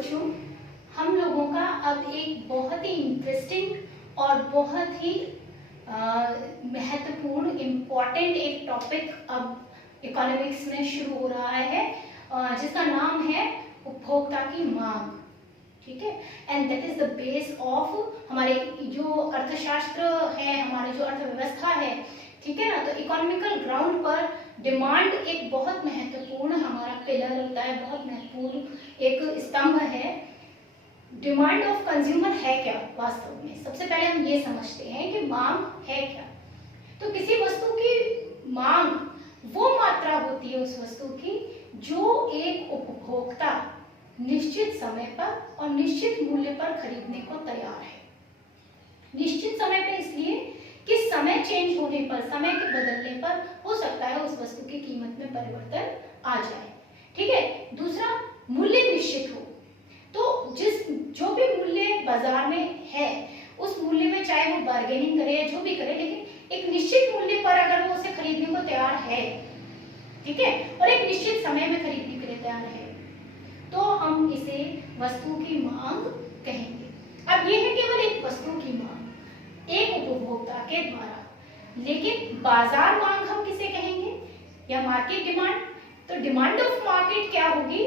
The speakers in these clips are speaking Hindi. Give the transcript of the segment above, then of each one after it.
बच्चों, हम लोगों का अब एक बहुत ही इंटरेस्टिंग और बहुत ही महत्वपूर्ण इम्पॉर्टेंट एक टॉपिक अब इकोनॉमिक्स में शुरू हो रहा है, जिसका नाम है उपभोक्ता की मांग। ठीक है, and that is the base of हमारे जो अर्थशास्त्र है, हमारी जो अर्थव्यवस्था है। ठीक है ना, तो इकोनॉमिकल ग्राउंड पर डिमांड एक बहुत महत्वपूर्ण हमारा पिलर होता है, बहुत महत्वपूर्ण एक स्तंभ है। डिमांड ऑफ कंज्यूमर है क्या वास्तव में? सबसे पहले हम ये समझते हैं कि मांग है क्या। तो किसी वस्तु की मांग वो मात्रा होती है उस वस्तु की जो एक उपभोक्ता निश्चित समय पर और निश्चित मूल्य पर खरीदने को तैयार है। निश्चित समय पर इसलिए कि समय चेंज होने पर, समय के बदलने पर हो सकता है उस वस्तु की कीमत में परिवर्तन आ जाए। ठीक है, दूसरा मूल्य निश्चित हो। तो जो भी मूल्य बाजार में है उस मूल्य में चाहे वो बार्गेनिंग करे या जो भी करे, लेकिन एक निश्चित मूल्य पर अगर वो उसे खरीदने को तैयार है, ठीक है, और एक निश्चित समय में खरीदने के लिए तैयार है, तो हम इसे वस्तु की मांग कहेंगे। अब ये है केवल एक वस्तु की मांग एक उपभोक्ता के द्वारा, लेकिन बाजार मांग हम किसे कहेंगे या मार्केट डिमांड। तो डिमांड ऑफ मार्केट क्या होगी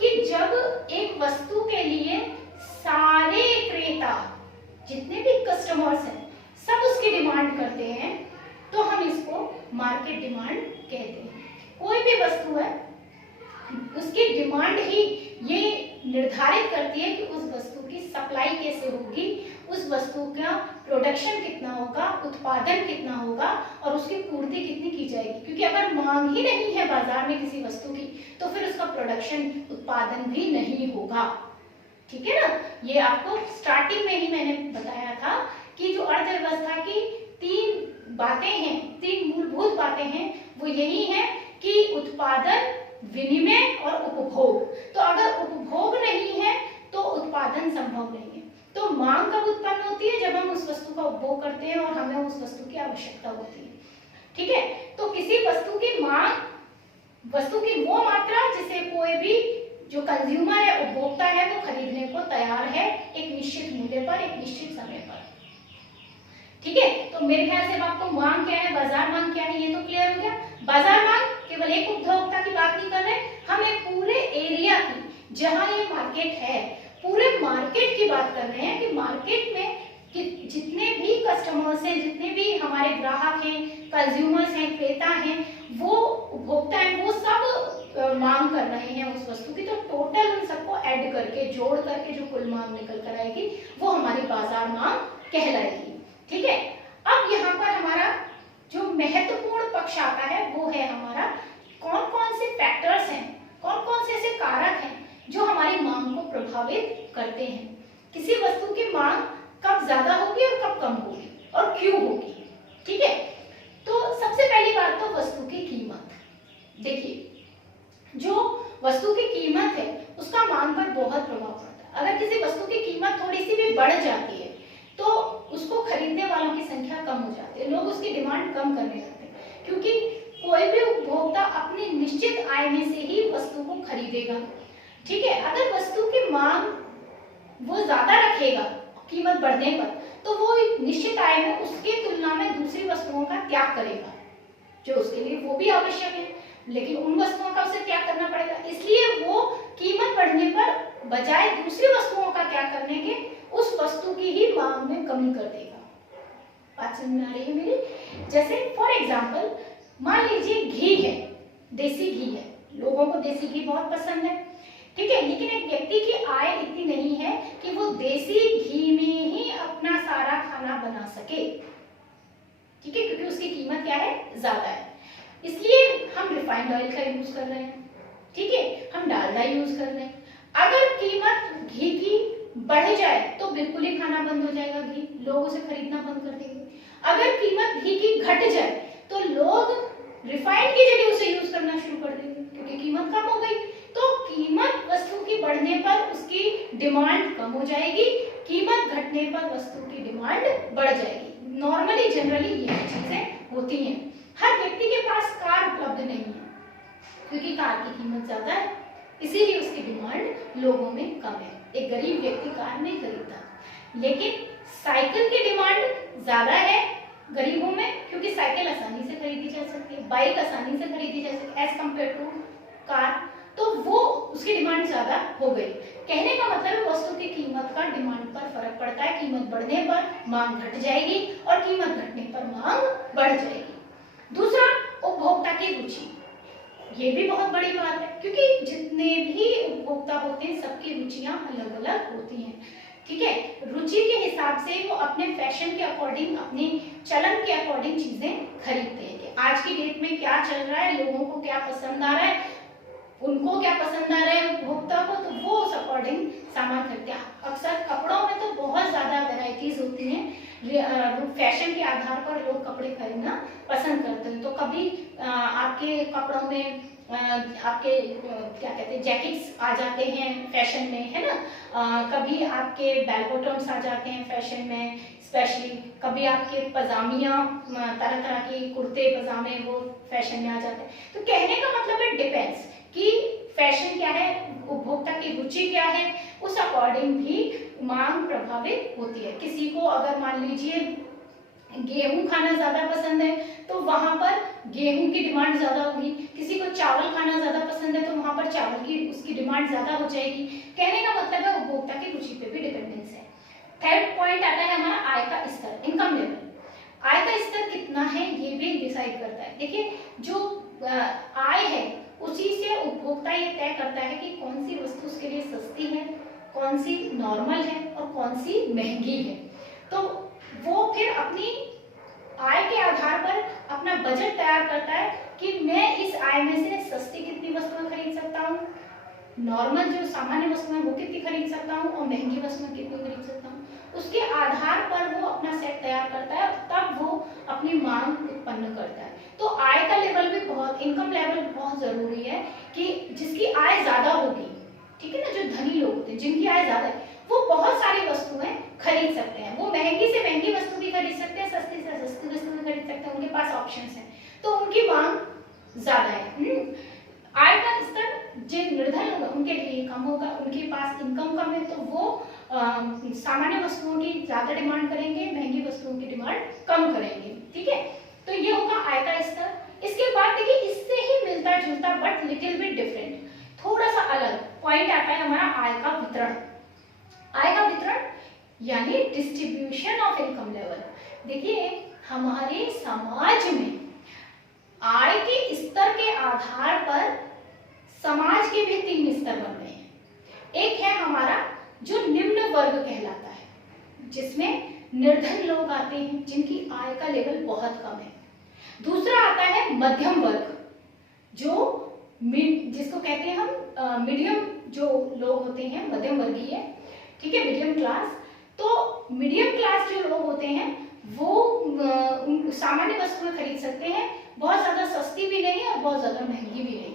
कि जब एक वस्तु के लिए सारे क्रेता, जितने भी कस्टमर्स हैं, सब उसकी डिमांड करते हैं, तो हम इसको मार्केट डिमांड कहते हैं। कोई भी वस्तु है उसकी डिमांड ही ये निर्धारित करती है कि उस वस्तु की सप्लाई कैसे होगी, उस वस्तु का प्रोडक्शन कितना होगा, उत्पादन कितना होगा और उसकी पूर्ति कितनी की जाएगी। क्योंकि अगर मांग ही नहीं है बाजार में किसी वस्तु की, तो फिर उसका प्रोडक्शन, उत्पादन भी नहीं होगा। ठीक है ना, ये आपको स्टार्टिंग में ही मैंने बताया था कि जो अर्थव्यवस्था की तीन बातें हैं, तीन मूलभूत बातें हैं, वो यही है कि उत्पादन, विनिमय और उपभोग। तो अगर उपभोग नहीं है तो उत्पादन संभव नहीं है। तो मांग कब उत्पन्न होती है? जब हम उस वस्तु का उपभोग करते हैं और हमें उस वस्तु की आवश्यकता होती है। ठीक है, तो किसी वस्तु की मांग, वस्तु की वो मात्रा जिसे कोई भी जो कंज्यूमर है, उपभोक्ता है, वो खरीदने को तैयार है एक निश्चित मूल्य पर, एक निश्चित समय पर। ठीक है, तो मेरे ख्याल से आपको मांग क्या है, बाजार मांग क्या है, ये तो क्लियर हो गया। बाजार मांग केवल एक उपभोक्ता की बात नहीं कर रहे, हम एक पूरे एरिया की, जहां ये मार्केट है, पूरे मार्केट की बात कर रहे हैं कि मार्केट में कि जितने भी कस्टमर्स हैं, जितने भी हमारे ग्राहक हैं, कंज्यूमर्स हैं, क्रेता हैं, वो उपभोक्ता हैं, वो सब मांग कर रहे हैं उस वस्तु की। तो टोटल उन सबको ऐड करके, जोड़ करके जो कुल मांग निकल कर आएगी वो हमारी बाजार मांग कहलाएगी। ठीक है, अब यहाँ पर हमारा जो महत्वपूर्ण पक्ष आता है वो है हमारा कौन कौन से फैक्टर्स हैं, कौन कौन से ऐसे कारक हैं जो हमारी मांग को प्रभावित करते हैं। किसी वस्तु की मांग कब ज्यादा होगी और कब कम होगी और क्यों होगी। ठीक है, तो सबसे पहली बात तो वस्तु की कीमत। देखिए, जो वस्तु की कीमत है उसका मांग पर बहुत प्रभाव पड़ता है। अगर किसी वस्तु की कीमत थोड़ी सी भी बढ़ जाती है तो उसको खरीदने वालों की संख्या कम हो जाती है, लोग उसकी डिमांड कम करने लगते हैं, क्योंकि कोई भी उपभोक्ता अपनी निश्चित आय में से ही वस्तु को खरीदेगा। ठीक है, अगर वस्तु की मांग वो ज्यादा रखेगा कीमत बढ़ने पर, तो वो निश्चित आय में उसके तुलना में दूसरी वस्तुओं का त्याग करेगा जो उसके लिए वो भी आवश्यक है, लेकिन उन वस्तुओं का उसे त्याग करना पड़ेगा। इसलिए वो कीमत बढ़ने पर बजाय दूसरी वस्तुओं का त्याग करने के उस वस्तु की ही मांग में कमी कर देगा। बात समझ में आ रही है मेरी? जैसे फॉर एग्जाम्पल मान लीजिए घी है, देसी घी है, लोगों को देसी घी बहुत पसंद है। ठीक है, लेकिन एक व्यक्ति की आय इतनी नहीं है कि वो देसी घी में ही अपना सारा खाना बना सके। ठीक है, क्योंकि उसकी कीमत क्या है, ज्यादा है। इसलिए हम रिफाइंड ऑयल का यूज कर रहे हैं। ठीक है, हम डालडा यूज कर रहे हैं। अगर कीमत घी की बढ़ जाए तो बिल्कुल ही खाना बंद हो जाएगा घी, लोग उसे खरीदना बंद कर देंगे। अगर कीमत घी की घट जाए तो लोग रिफाइंड की जगह उसे यूज करना शुरू कर देंगे, क्योंकि कीमत कम हो गई। तो कीमत वस्तु की बढ़ने पर उसकी डिमांड कम हो जाएगी, कीमत घटने पर वस्तु की डिमांड बढ़ जाएगी। नॉर्मली जनरली ये चीजें होती हैं। हर व्यक्ति के पास कार उपलब्ध नहीं है क्योंकि कार की कीमत ज्यादा है। इसीलिए उसकी डिमांड लोगों में कम है। एक गरीब व्यक्ति कार नहीं खरीदता, लेकिन साइकिल की डिमांड ज्यादा है गरीबों में, क्योंकि साइकिल आसानी से खरीदी जा सकती है, बाइक आसानी से खरीदी जा सकती है एज कम्पेयर टू कार, तो वो उसकी डिमांड ज्यादा हो गई। कहने का मतलब है वस्तु की कीमत का डिमांड पर फर्क पड़ता है। कीमत बढ़ने पर मांग घट जाएगी और कीमत घटने पर मांग बढ़ जाएगी। दूसरा, उपभोक्ता की रुचि। ये भी बहुत बड़ी बात है, क्योंकि जितने भी उपभोक्ता होते हैं सबकी रुचियां अलग अलग होती हैं, ठीक है। रुचि के हिसाब से वो अपने फैशन के अकॉर्डिंग, अपने चलन के अकॉर्डिंग चीजें खरीदते हैं कि आज की डेट में क्या चल रहा है, लोगों को क्या पसंद आ रहा है, उनको क्या पसंद आ रहा है उपभोक्ता को, तो वो उस अकॉर्डिंग सामान खरीदते हैं। अक्सर कपड़ों में तो बहुत ज्यादा वैरायटीज होती हैं, फैशन के आधार पर लोग कपड़े खरीदना पसंद करते हैं। तो कभी आपके कपड़ों में आपके क्या कहते हैं जैकेट्स आ जाते हैं फैशन में, है ना, कभी आपके बेल बॉटम्स आ जाते हैं फैशन में स्पेशली, कभी आपके पजामियाँ, तरह तरह के कुर्ते पजामे वो फैशन में आ जाते हैं। तो कहने का मतलब है डिपेंड्स कि फैशन क्या है, उपभोक्ता की रुचि क्या है, उस अकॉर्डिंग भी मांग प्रभावित होती है। किसी को अगर मान लीजिए गेहूं खाना ज्यादा पसंद है तो वहां पर गेहूं की डिमांड ज्यादा होगी, किसी को चावल खाना ज्यादा पसंद है तो वहां पर चावल की उसकी डिमांड ज्यादा हो जाएगी। कहने का मतलब है उपभोक्ता की रुचि पे भी डिपेंडेंस है। थर्ड पॉइंट आता है हमारा आय का स्तर, इनकम लेवल। आय का स्तर कितना है ये भी डिसाइड करता है। देखिए, जो आय है उसी से उपभोक्ता ये तय करता है कि कौन सी वस्तु उसके लिए सस्ती है, कौन सी नॉर्मल है और कौन सी महंगी है। तो वो फिर अपनी आय के आधार पर अपना बजट तैयार करता है कि मैं इस आय में से सस्ती कितनी वस्तुएं खरीद सकता हूँ, नॉर्मल जो सामान्य वस्तुएं वो कितनी खरीद सकता हूँ और महंगी वस्तुएं कितनी खरीद सकता हूँ। उसके आधार पर वो अपना सेट तैयार करता है, तब वो अपनी मांग उत्पन्न करता है। तो आय का लेवल भी बहुत, इनकम लेवल बहुत जरूरी है कि जिसकी आय ज्यादा होगी, ठीक है ना, जो धनी लोग होते हैं जिनकी आय ज्यादा है वो बहुत सारी वस्तुएं खरीद सकते हैं, वो महंगी से महंगी वस्तु भी खरीद सकते हैं, सस्ती से सस्ती वस्तु भी खरीद सकते हैं, उनके पास ऑप्शंस हैं, तो उनकी मांग ज्यादा है। आय का स्तर जो निर्धन होगा उनके लिए कम होगा, उनके पास इनकम कम है तो वो सामान्य वस्तुओं की ज्यादा डिमांड करेंगे, महंगी वस्तुओं की डिमांड कम करेंगे, ठीक है। तो ये होगा आय का स्तर। इसके बाद देखिए इससे ही मिलता जुलता बट लिटिल बिट डिफरेंट, थोड़ा सा अलग पॉइंट आता है हमारा आय का वितरण। आय का वितरण यानी डिस्ट्रीब्यूशन ऑफ इनकम लेवल। देखिए हमारे समाज में आय के स्तर के आधार पर समाज के भी 3 स्तर बन रहे हैं। एक है हमारा जो निम्न वर्ग कहलाता है, जिसमें निर्धन लोग आते हैं जिनकी आय का लेवल बहुत कम है। दूसरा आता है मध्यम वर्ग, जो जिसको कहते हैं हम मीडियम जो लोग होते हैं, मध्यम वर्गीय, ठीक है, मीडियम क्लास। तो मीडियम क्लास जो लोग होते हैं वो सामान्य वस्तुएं खरीद सकते हैं, बहुत ज्यादा सस्ती भी नहीं और बहुत ज्यादा महंगी भी नहीं।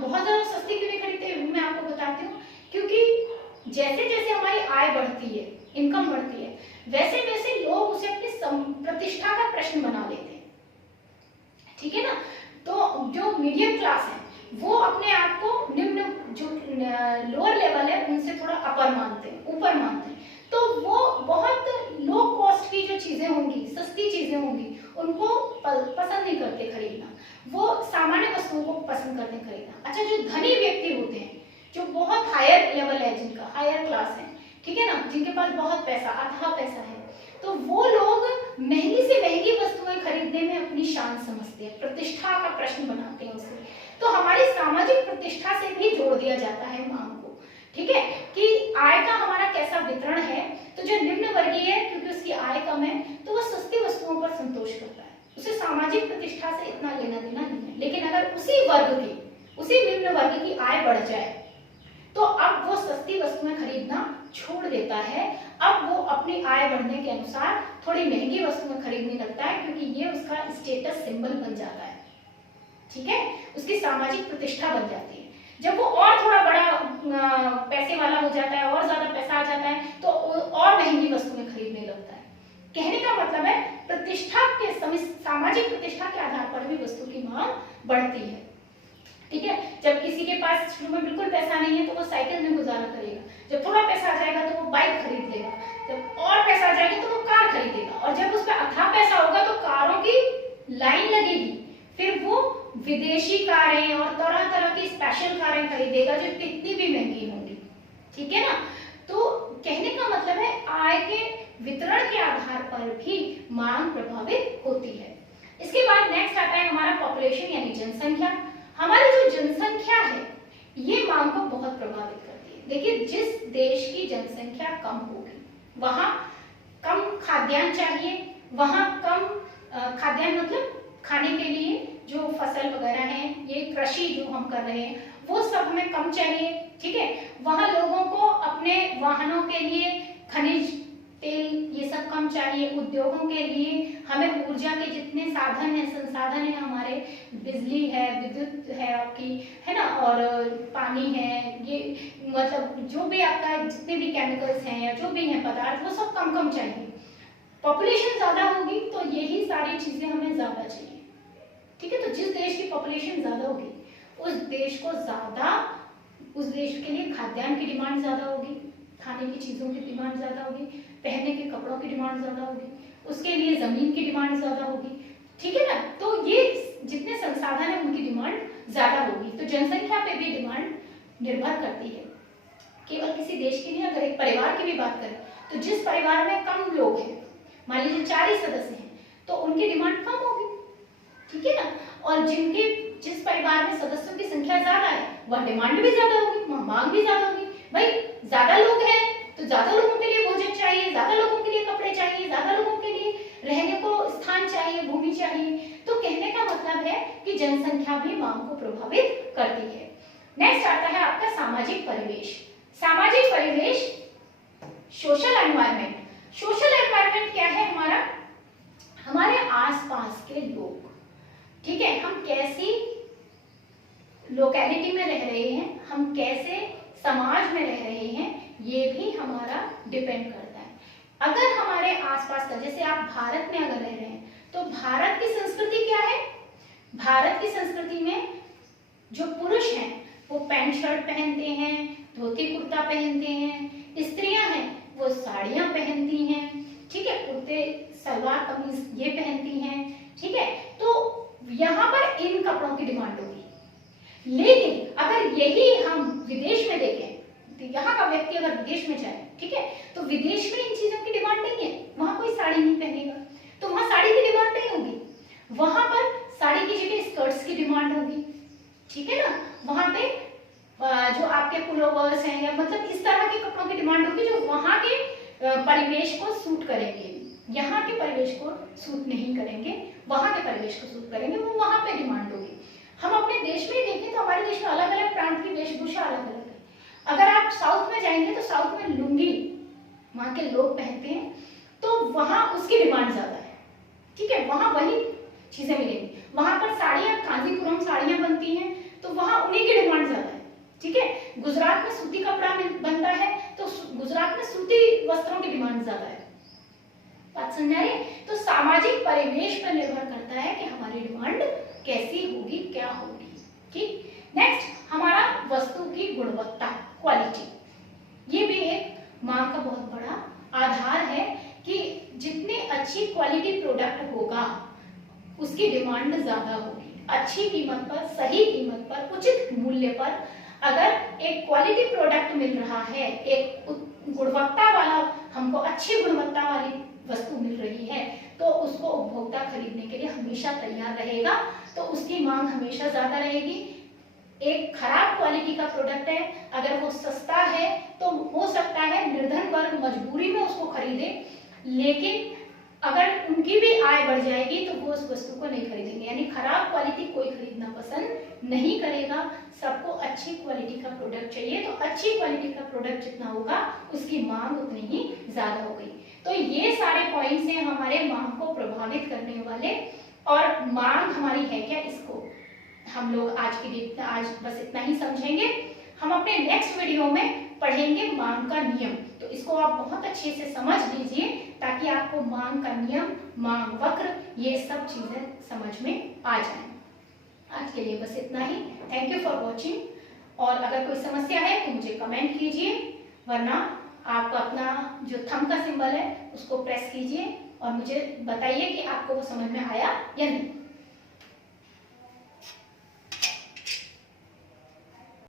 बहुत ज्यादा सस्ती क्यों नहीं खरीदते मैं आपको बताती हूँ, क्योंकि जैसे जैसे हमारी आय बढ़ती है, इनकम बढ़ती है, वैसे वैसे लोग उसे अपनी प्रतिष्ठा का प्रश्न बना लेते हैं, ठीक है ना। तो जो मीडियम क्लास है वो अपने आप को निम्न जो लोअर लेवल है उनसे थोड़ा अपर मानते हैं, ऊपर मानते हैं, तो वो बहुत लो कॉस्ट की जो चीजें होंगी, सस्ती चीजें होंगी, उनको पसंद नहीं करते खरीदना, वो सामान्य वस्तुओं को पसंद करते हैं खरीदना। अच्छा, जो धनी व्यक्ति होते हैं, जो बहुत हायर लेवल है, जिनका हायर क्लास है, ठीक है ना, जिनके पास बहुत पैसा, अथाह पैसा है, तो वो लोग महंगी से महंगी वस्तुएं खरीदने में अपनी शान समझते हैं, प्रतिष्ठा का प्रश्न बनाते हैं उसे। तो हमारी सामाजिक प्रतिष्ठा से भी जोड़ दिया जाता है मांग को, ठीक है, कि आय का हमारा कैसा वितरण है। तो जो निम्न वर्गीय है, क्योंकि उसकी आय कम है तो वह सस्ती वस्तुओं पर संतोष करता है, उसे सामाजिक प्रतिष्ठा से इतना लेना देना नहीं है। लेकिन अगर उसी वर्ग की, उसी निम्न वर्ग की आय बढ़ जाए तो अब वो सस्ती वस्तुएं खरीदना छोड़ देता है, अब वो अपनी आय बढ़ने के अनुसार थोड़ी महंगी वस्तुएं खरीदने लगता है, क्योंकि ये उसका स्टेटस सिंबल बन जाता है, ठीक है, उसकी सामाजिक प्रतिष्ठा बन जाती है। जब वो और थोड़ा बड़ा पैसे वाला हो जाता है, और ज्यादा पैसा आ जाता है, तो और महंगी वस्तुएं खरीदने लगता है। कहने का मतलब है प्रतिष्ठा के सामाजिक प्रतिष्ठा के आधार पर भी वस्तु की मांग बढ़ती है, ठीक है। जब किसी किसी के पास शुरू में बिल्कुल पैसा नहीं है तो वो साइकिल में गुजारा करेगा, जब थोड़ा पैसा आ जाएगा तो वो बाइक खरीद लेगा, जब और पैसा आ जाएगा तो वो कार खरीदेगा, और जब उस पर अथाह पैसा होगा तो कारों की लाइन लगेगी, फिर वो विदेशी कारें और तरह तरह की स्पेशल कारें खरीदेगा जो कितनी भी महंगी होंगी, ठीक है ना। तो कहने का मतलब है आय के वितरण के आधार पर भी मांग प्रभावित होती है। इसके बाद नेक्स्ट आता है हमारा पॉपुलेशन यानी जनसंख्या। हमारी जो जनसंख्या है ये मांग को बहुत प्रभावित करती है। देखिए, जिस देश की जनसंख्या कम होगी वहां कम खाद्यान्न चाहिए, वहां कम खाद्यान्न मतलब खाने के लिए जो फसल वगैरह है, ये कृषि जो हम कर रहे हैं वो सब हमें कम चाहिए, ठीक है। वहां लोगों को अपने वाहनों के लिए खनिज तेल ये सब कम चाहिए, उद्योगों के लिए हमें ऊर्जा के जितने साधन है, संसाधन है, हमारे बिजली है, विद्युत है आपकी, है ना, और पानी है, ये मतलब जो भी आपका जितने भी केमिकल्स हैं या जो भी हैं पदार्थ वो सब कम कम चाहिए। पॉपुलेशन ज्यादा होगी तो यही सारी चीजें हमें ज्यादा चाहिए, ठीक है। तो जिस देश की पॉपुलेशन ज्यादा होगी उस देश को ज्यादा, उस देश के लिए खाद्यान्न की डिमांड ज्यादा होगी, खाने की चीजों की डिमांड ज्यादा होगी, पहनने के कपड़ों की डिमांड ज्यादा होगी, उसके लिए जमीन की डिमांड ज्यादा होगी, ठीक है ना। तो ये जितने संसाधन है उनकी डिमांड ज्यादा होगी। तो जनसंख्या पे भी डिमांड निर्भर करती है। केवल किसी देश की नहीं, अगर एक परिवार की भी बात करें तो जिस परिवार में कम लोग हैं, मान लीजिए 4 ही सदस्य हैं, तो उनकी डिमांड कम होगी, ठीक है ना। और जिस परिवार में सदस्यों की संख्या ज्यादा है वह डिमांड भी ज्यादा होगी, मांग भी ज्यादा होगी। भाई ज्यादा लोग हैं तो ज्यादा लोगों के लिए भोजन चाहिए, ज्यादा लोगों के लिए कपड़े चाहिए, ज्यादा लोगों के लिए रहने को स्थान चाहिए, भूमि चाहिए। तो कहने का मतलब है कि जनसंख्या भी मांग को प्रभावित करती है। नेक्स्ट आता है आपका सामाजिक परिवेश। सामाजिक परिवेश, सोशल एनवायरनमेंट। सोशल एनवायरनमेंट क्या है हमारा? हमारे आसपास के लोग, ठीक है, हम कैसी लोकेलिटी में रह रहे हैं, हम कैसे समाज में रह रहे हैं, ये भी हमारा डिपेंड करता है। अगर हमारे आसपास का, जैसे आप भारत में अगर रह रहे हैं तो भारत की संस्कृति क्या है? भारत की संस्कृति में जो पुरुष हैं वो पैंट शर्ट पहनते हैं, धोती कुर्ता पहनते हैं, स्त्रियां हैं वो साड़ियां पहनती हैं, ठीक है, कुर्ते सलवार कमीज ये पहनती हैं, ठीक है। तो यहाँ पर इन कपड़ों की डिमांड होगी। लेकिन अगर यही हम विदेश में देखें तो यहाँ का व्यक्ति अगर विदेश में जाए, ठीक है, तो विदेश में इन चीजों की डिमांड नहीं है, वहां कोई साड़ी नहीं पहनेगा, तो वहां साड़ी की डिमांड नहीं होगी, वहां पर साड़ी की जगह स्कर्ट्स की डिमांड होगी, ठीक है ना। वहां पे जो आपके पुलोवर्स हैं या मतलब इस तरह के कपड़ों की डिमांड होगी जो वहां के परिवेश को सूट करेंगे, यहाँ के परिवेश को सूट नहीं करेंगे, वहां के परिवेश को सूट करेंगे, वो वहां पे डिमांड होगी। हम अपने देश में देखें तो हमारे देश में अलग अलग प्रांत की वेशभूषा अलग अलग है। अगर आप साउथ में जाएंगे तो साउथ में लुंगी वहां के लोग पहनते हैं, तो वहां उसकी डिमांड ज्यादा है, ठीक है, वहां वही चीजें मिलेंगी। वहां पर साड़ियां, कांजीपुरम साड़ियां बनती हैं तो वहां उन्हीं की डिमांड ज्यादा है, ठीक है। गुजरात में सूती कपड़ा बनता है तो गुजरात में सूती वस्त्रों की डिमांड ज्यादा है। बात समझ आ रही है? तो सामाजिक परिवेश पर निर्भर करता है कि हमारी डिमांड कैसी होगी, क्या होगी, ठीक। नेक्स्ट हमारा वस्तु की गुणवत्ता, क्वालिटी। ये भी एक मांग का बहुत बड़ा आधार है कि जितनी अच्छी क्वालिटी प्रोडक्ट होगा उसकी डिमांड ज्यादा होगी। अच्छी कीमत पर, सही कीमत पर, उचित मूल्य पर अगर एक क्वालिटी प्रोडक्ट मिल रहा है, एक गुणवत्ता वाला, हमको अच्छी गुणवत्ता वाली वस्तु मिल रही है, तो उसको उपभोक्ता खरीदने के लिए हमेशा तैयार रहेगा, तो उसकी मांग हमेशा ज्यादा रहेगी। एक खराब क्वालिटी का प्रोडक्ट है, अगर वो सस्ता है तो हो सकता है निर्धन वर्ग मजबूरी में उसको खरीदे, लेकिन अगर उनकी भी आय बढ़ जाएगी तो वो उस वस्तु को नहीं खरीदेंगे। यानी खराब क्वालिटी कोई खरीदना पसंद नहीं करेगा, सबको अच्छी क्वालिटी का प्रोडक्ट चाहिए। तो अच्छी क्वालिटी का प्रोडक्ट जितना होगा उसकी मांग उतनी ही ज्यादा होगी। तो ये सारे पॉइंट्स हैं हमारे मांग को प्रभावित करने वाले। और मांग हमारी है क्या, इसको हम लोग आज बस इतना ही समझेंगे। हम अपने नेक्स्ट वीडियो में पढ़ेंगे मांग का नियम, तो इसको आप बहुत अच्छे से समझ लीजिए ताकि आपको मांग का नियम, मांग वक्र, ये सब चीजें समझ में आ जाएं। आज के लिए बस इतना ही। Thank you for watching. और अगर कोई समस्या है तो मुझे कमेंट कीजिए, वरना आप अपना जो थंब का सिंबल है उसको प्रेस कीजिए और मुझे बताइए कि आपको वो समझ में आया या नहीं।